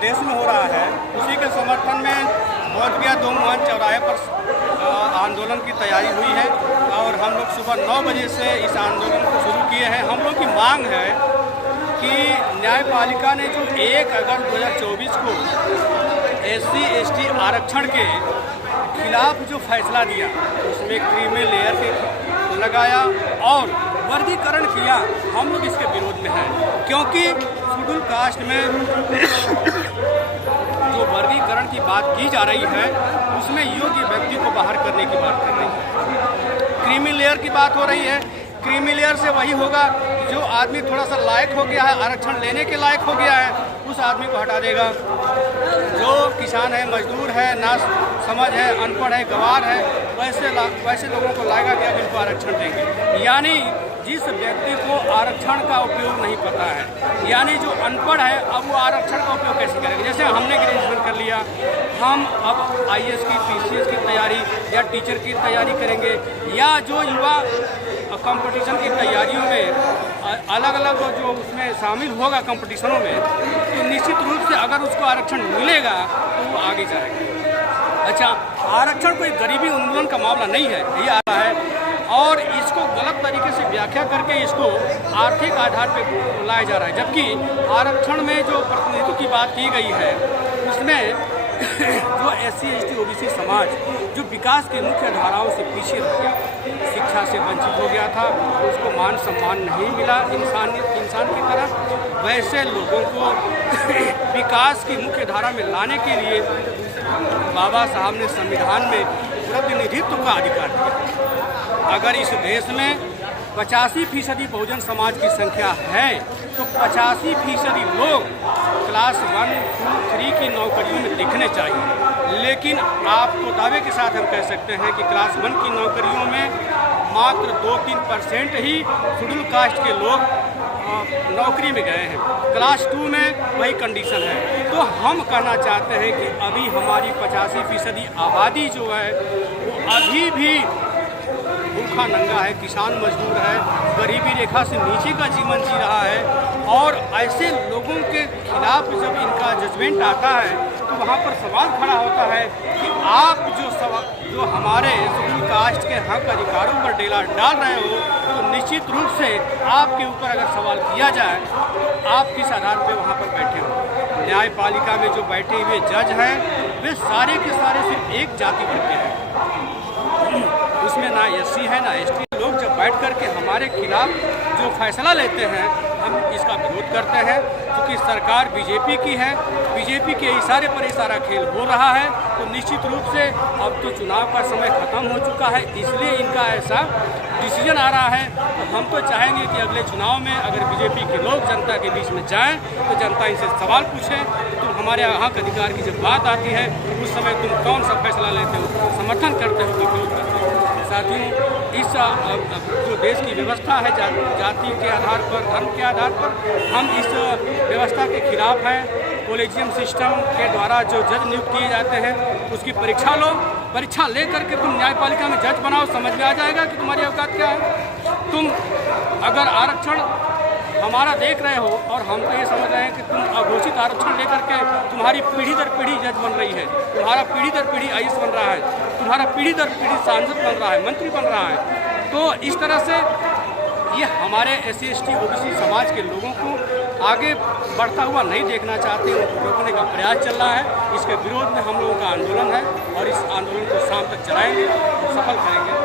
देश में हो रहा है उसी के समर्थन में बोधगया दो मुहान चौराहे पर आंदोलन की तैयारी हुई है और हम लोग सुबह 9 बजे से इस आंदोलन को शुरू किए हैं। हम लोग की मांग है कि न्यायपालिका ने जो 1 अगस्त 2024 को SC/ST आरक्षण के खिलाफ जो फैसला दिया उसमें क्रीमी लेयर के लगाया और वर्गीकरण किया, हम लोग इसके विरोध में हैं क्योंकि शेड्यूल कास्ट में जो वर्गीकरण की बात की जा रही है उसमें योग्य व्यक्ति को बाहर करने की बात कर रही है। क्रीमी लेयर की बात हो रही है। क्रीमी लेयर से वही होगा जो आदमी थोड़ा सा लायक हो गया है, आरक्षण लेने के लायक हो गया है, उस आदमी को हटा देगा। जो किसान है, मजदूर है, ना समझ है, अनपढ़ है, गंवार है, वैसे लोगों को लाएगा कि अब इनको आरक्षण देंगे। यानी जिस व्यक्ति को आरक्षण का उपयोग नहीं पता है, यानी जो अनपढ़ है, अब वो आरक्षण का उपयोग कैसे करेंगे। जैसे हमने ग्रेजुएशन कर लिया, हम अब IAS की, PCS की तैयारी या टीचर की तैयारी करेंगे, या जो युवा कंपटीशन की तैयारियों में अलग अलग जो उसमें शामिल होगा कंपटीशनों में, तो निश्चित रूप से अगर उसको आरक्षण मिलेगा तो वो आगे जाएगा। अच्छा, आरक्षण कोई गरीबी उन्मूलन का मामला नहीं है, ये आ रहा है और इसको गलत तरीके से व्याख्या करके इसको आर्थिक आधार पर लाया जा रहा है। जबकि आरक्षण में जो प्रतिनिधित्व की बात की गई है उसमें जो SC/ST OBC समाज जो विकास की मुख्य धाराओं से पीछे रह गया, शिक्षा से वंचित हो गया था, उसको मान सम्मान नहीं मिला इंसान की तरह, वैसे लोगों को विकास की मुख्य धारा में लाने के लिए बाबा साहब ने संविधान में प्रतिनिधित्व का अधिकार दिया। अगर इस देश में 85% बहुजन समाज की संख्या है तो 85% लोग क्लास 1, 2, 3 की नौकरियों में दिखने चाहिए। लेकिन आपको दावे के साथ हम कह सकते हैं कि क्लास 1 की नौकरियों में मात्र 2-3% ही शेड्यूल कास्ट के लोग नौकरी में गए हैं। क्लास 2 में वही कंडीशन है। तो हम कहना चाहते हैं कि अभी हमारी 85% आबादी जो है वो अभी भी भूखा नंगा है, किसान मजदूर है, गरीबी रेखा से नीचे का जीवन जी रहा है। और ऐसे लोगों के खिलाफ जब इनका जजमेंट आता है तो वहाँ पर सवाल खड़ा होता है कि आप जो हमारे शेड्यूल कास्ट के हक अधिकारों पर डेला डाल रहे हो, तो निश्चित रूप से आपके ऊपर अगर सवाल किया जाए, आप किस आधार पर वहाँ पर बैठे हो। न्यायपालिका में जो बैठे हुए जज हैं वे सारे के सारे सिर्फ एक जाति भर के हैं, उसमें ना SC है ना ST। लोग जब बैठ कर के हमारे खिलाफ जो फैसला लेते हैं हम इसका विरोध करते हैं क्योंकि सरकार BJP की है, BJP के इशारे पर इशारा खेल हो रहा है। तो निश्चित रूप से अब तो चुनाव का समय ख़त्म हो चुका है, इसलिए इनका ऐसा डिसीजन आ रहा है। तो हम तो चाहेंगे कि अगले चुनाव में अगर BJP के लोग जनता के बीच में जाएं तो जनता इनसे सवाल पूछे, तो हमारे हक अधिकार की जब बात आती है उस समय तुम कौन सा फैसला लेते हो, समर्थन करते हो कि विरोध करते हो। साथियों, इस जो देश की व्यवस्था है जाति के आधार पर, धर्म के आधार पर, हम इस व्यवस्था के खिलाफ हैं। कॉलेजियम सिस्टम के द्वारा जो जज नियुक्त किए जाते हैं उसकी परीक्षा लो, परीक्षा ले करके तुम न्यायपालिका में जज बनाओ, समझ में आ जाएगा कि तुम्हारी औकात क्या है। तुम अगर आरक्षण हमारा देख रहे हो और हम तो ये समझ रहे हैं कि तुम अघोषित आरक्षण लेकर के तुम्हारी पीढ़ी दर पीढ़ी जज बन रही है, तुम्हारा पीढ़ी दर पीढ़ी IAS बन रहा है, तुम्हारा पीढ़ी दर पीढ़ी सांसद बन रहा है, मंत्री बन रहा है। तो इस तरह से ये हमारे SC/ST OBC समाज के लोगों को आगे बढ़ता हुआ नहीं देखना चाहते, उनको रोकने का प्रयास चल रहा है। इसके विरोध में हम लोगों का आंदोलन है और इस आंदोलन को शाम तक चलाएंगे, सफल करेंगे।